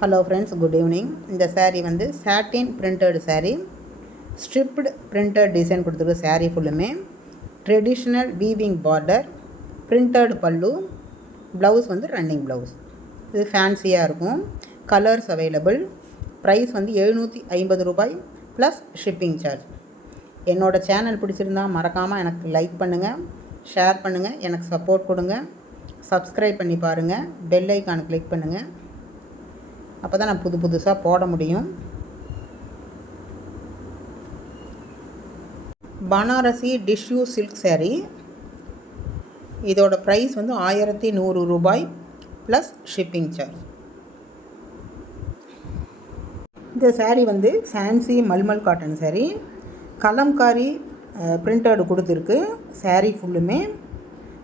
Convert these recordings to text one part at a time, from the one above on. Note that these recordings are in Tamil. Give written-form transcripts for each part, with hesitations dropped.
Hello friends, good evening. இந்த saree வந்து satin printed saree, striped printed design கொடுத்துருக்கு. saree ஃபுல்லுமே traditional weaving border, printed pallu, blouse வந்து ரன்னிங் ப்ளவுஸ். இது ஃபேன்சியாக இருக்கும். Colours available. ப்ரைஸ் வந்து 750 ரூபாய் ப்ளஸ் ஷிப்பிங் சார்ஜ். என்னோடய சேனல் பிடிச்சிருந்தால் மறக்காமல் எனக்கு லைக் பண்ணுங்கள், ஷேர் பண்ணுங்கள், எனக்கு சப்போர்ட் கொடுங்க. சப்ஸ்கிரைப் பண்ணி பாருங்கள், பெல் ஐக்கான் கிளிக் பண்ணுங்கள். அப்போ தான் நான் புதுசாக போட முடியும். Banarasi tissue silk saree. இதோட ப்ரைஸ் வந்து 1100 ரூபாய் ப்ளஸ் ஷிப்பிங் சார்ஜ். இந்த saree வந்து fancy mulmul cotton saree. Kalamkari printed கொடுத்துருக்கு. saree ஃபுல்லுமே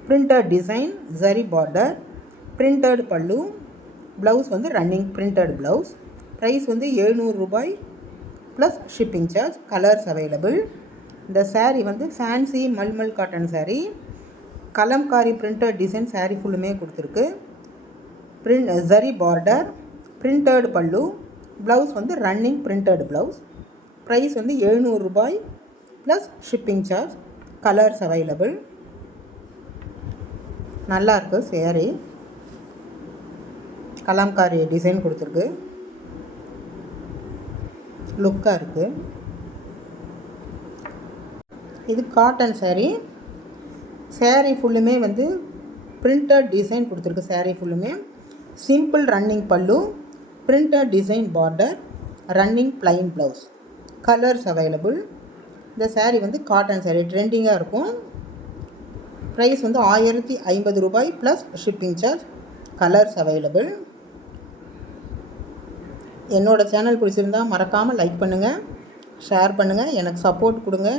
printed design, zari border, printed pallu, blouse வந்து ரன்னிங் பிரிண்டட் ப்ளவுஸ். ப்ரைஸ் வந்து 700 ரூபாய் plus shipping charge. Colours available. இந்த saree வந்து fancy mulmul cotton saree. Kalamkari printed design saree ஃபுல்லுமே கொடுத்துருக்கு. Zari border, printed pallu, blouse வந்து ரன்னிங் பிரிண்டட் ப்ளவுஸ். ப்ரைஸ் வந்து 700 ரூபாய் plus shipping charge. Colours available. நல்லாயிருக்கு saree. கலம்காரி டிசைன் கொடுத்துருக்கு. லுக்காக இருக்குது. இது காட்டன் saree. saree ஃபுல்லுமே வந்து பிரிண்டட் டிசைன் கொடுத்துருக்கு. saree ஃபுல்லுமே சிம்பிள் ரன்னிங் பல்லு, printed design border, running plain blouse. Colours available. இந்த saree வந்து காட்டன் saree, ட்ரெண்டிங்காக இருக்கும். ப்ரைஸ் வந்து 1050 ரூபாய் plus shipping charge. Colours available. என்னோடய சேனல் பிடிச்சிருந்தால் மறக்காமல் லைக் பண்ணுங்கள், ஷேர் பண்ணுங்கள், எனக்கு சப்போர்ட் கொடுங்க.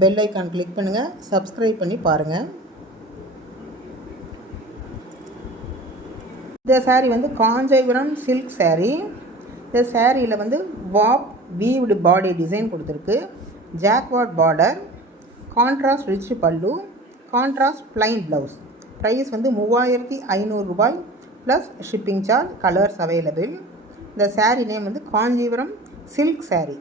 பெல் ஐக்கான் கிளிக் பண்ணுங்கள், சப்ஸ்கிரைப் பண்ணி பாருங்கள். இந்த saree வந்து காஞ்சிபுரம் சில்க் saree. இந்த சாரியில் வந்து வாப் வீவ்டு பாடி டிசைன் கொடுத்துருக்கு. Jacquard border, contrast rich pallu, contrast plain blouse. Price வந்து 3500 ரூபாய் plus shipping charge. Colours available. இந்த saree நேம் வந்து காஞ்சிபுரம் சில்க் saree.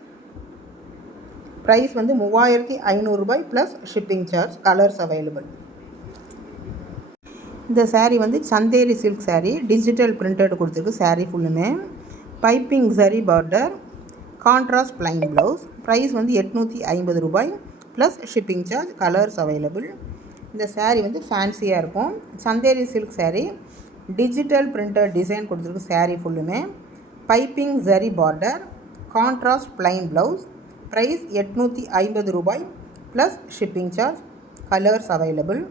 ப்ரைஸ் வந்து 3500 ரூபாய் plus shipping charge. Colours available. இந்த saree வந்து Chanderi silk saree, digital printed கொடுத்துருக்கு. saree ஃபுல்லுமே piping zari border, contrast plain blouse. Price வந்து 850 ரூபாய் plus shipping charge. Colours available. இந்த saree வந்து ஃபேன்சியாக இருக்கும். Chanderi silk saree, digital printed design கொடுத்துருக்கு. saree ஃபுல்லுமே piping zari border, contrast plain blouse. Price 850 ரூபாய் plus shipping charge. Colours available.